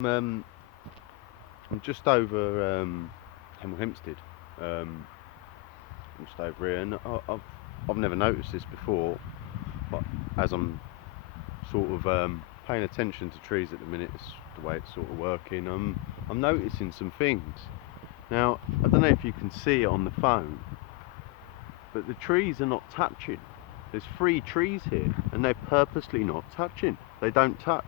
I'm just over Hemel Hempstead. I'm just over here, and I've never noticed this before, but as I'm sort of paying attention to trees at the minute, it's the way it's sort of working. I'm noticing some things. Now, I don't know if you can see it on the phone, but the trees are not touching. There's 3 trees here, and they're purposely not touching. They don't touch.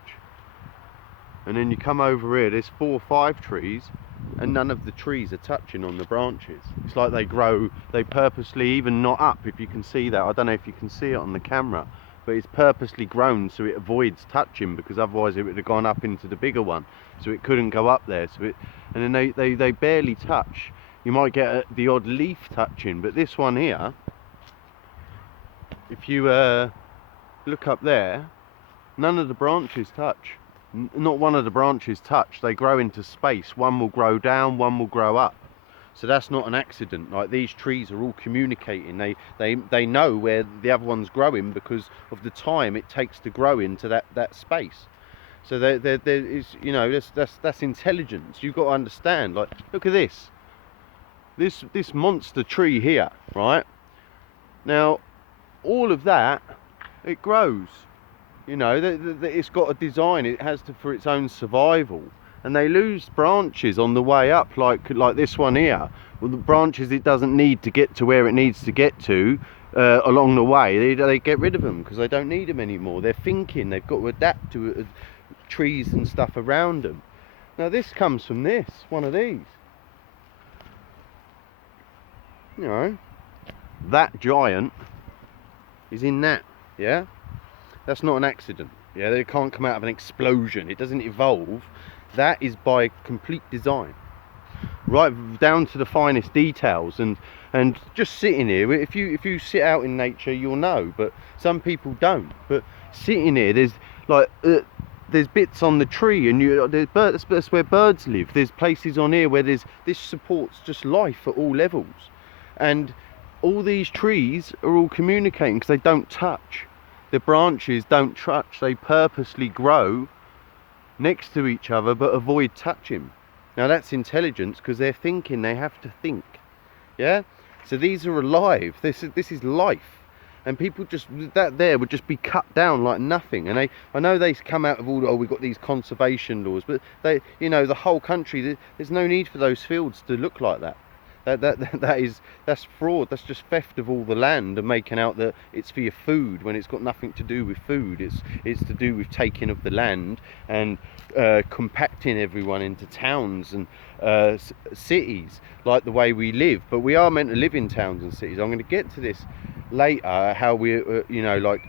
And then you come over here, there's 4 or 5 trees, and none of the trees are touching on the branches. It's like they grow, they purposely even not up, if you can see that. I don't know if you can see it on the camera, but it's purposely grown so it avoids touching, because otherwise it would have gone up into the bigger one, so it couldn't go up there. And then they barely touch. You might get the odd leaf touching, but this one here, if you look up there, none of the branches touch. Not one of the branches touch. They grow into space. One will grow down, one will grow up. So that's not an accident. Like, these trees are all communicating. They know where the other one's growing because of the time it takes to grow into that space. So there is, you know, that's intelligence. You've got to understand. Like, look at this monster tree here, right? Now, all of that, it grows. You know, it's got a design. It has to, for its own survival, and they lose branches on the way up, like this one here. Well, the branches it doesn't need to get to where it needs to get to along the way, they get rid of them because they don't need them anymore. They're thinking they've got to adapt to trees and stuff around them. Now this comes from this, one of these. You know, that giant is in that, yeah? That's not an accident. Yeah, they can't come out of an explosion. It doesn't evolve. That is by complete design, right down to the finest details. And just sitting here, if you sit out in nature, you'll know. But some people don't. But sitting here, there's like there's bits on the tree, and there's birds. That's where birds live. There's places on here where this supports just life at all levels, and all these trees are all communicating because they don't touch. The branches don't touch. They purposely grow next to each other but avoid touching. Now that's intelligence, because they're thinking. They have to think, yeah? So these are alive. This is life. And people just, that there would just be cut down like nothing. And I know they come out of all, oh, we've got these conservation laws, but they, you know, the whole country, there's no need for those fields to look like that. That's fraud. That's just theft of all the land and making out that it's for your food when it's got nothing to do with food. It's to do with taking of the land and compacting everyone into towns and cities, like the way we live. But we are meant to live in towns and cities. I'm going to get to this later, how we you know, like,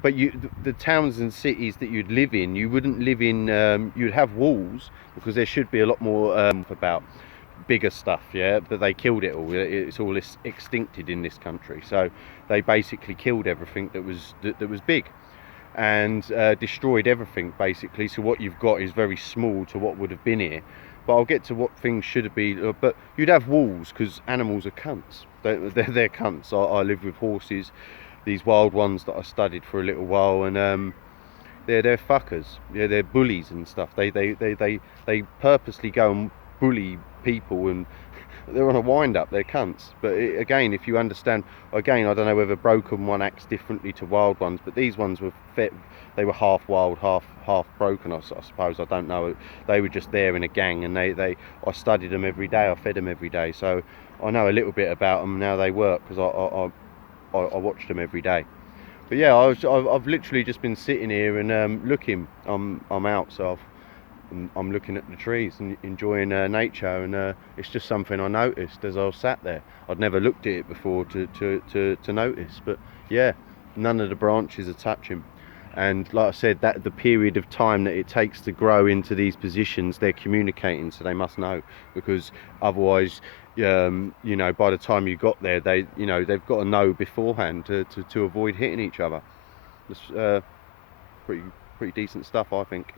but the towns and cities that you'd live in, you wouldn't live in, you'd have walls, because there should be a lot more about bigger stuff, yeah, but they killed it all. It's all extincted in this country. So they basically killed everything that was big, and destroyed everything basically. So what you've got is very small to what would have been here. But I'll get to what things should have been. But you'd have walls because animals are cunts. They're cunts. I live with horses, these wild ones that I studied for a little while, and they're fuckers. Yeah, they're bullies and stuff. They purposely go and bully people, and they're on a wind up. They're cunts. But again, if you understand, again, I don't know whether broken one acts differently to wild ones, but these ones were fit. They were half wild, half broken, I suppose. I don't know. They were just there in a gang, and I studied them every day. I fed them every day, so I know a little bit about them now. They work because I watched them every day. But yeah, I've literally just been sitting here and looking. I'm out, so I'm looking at the trees and enjoying nature, and it's just something I noticed as I was sat there. I'd never looked at it before to notice, but yeah, none of the branches are touching. And like I said, that the period of time that it takes to grow into these positions, they're communicating, so they must know, because otherwise, you know, by the time you got there, they've got to know beforehand to avoid hitting each other. It's pretty decent stuff, I think.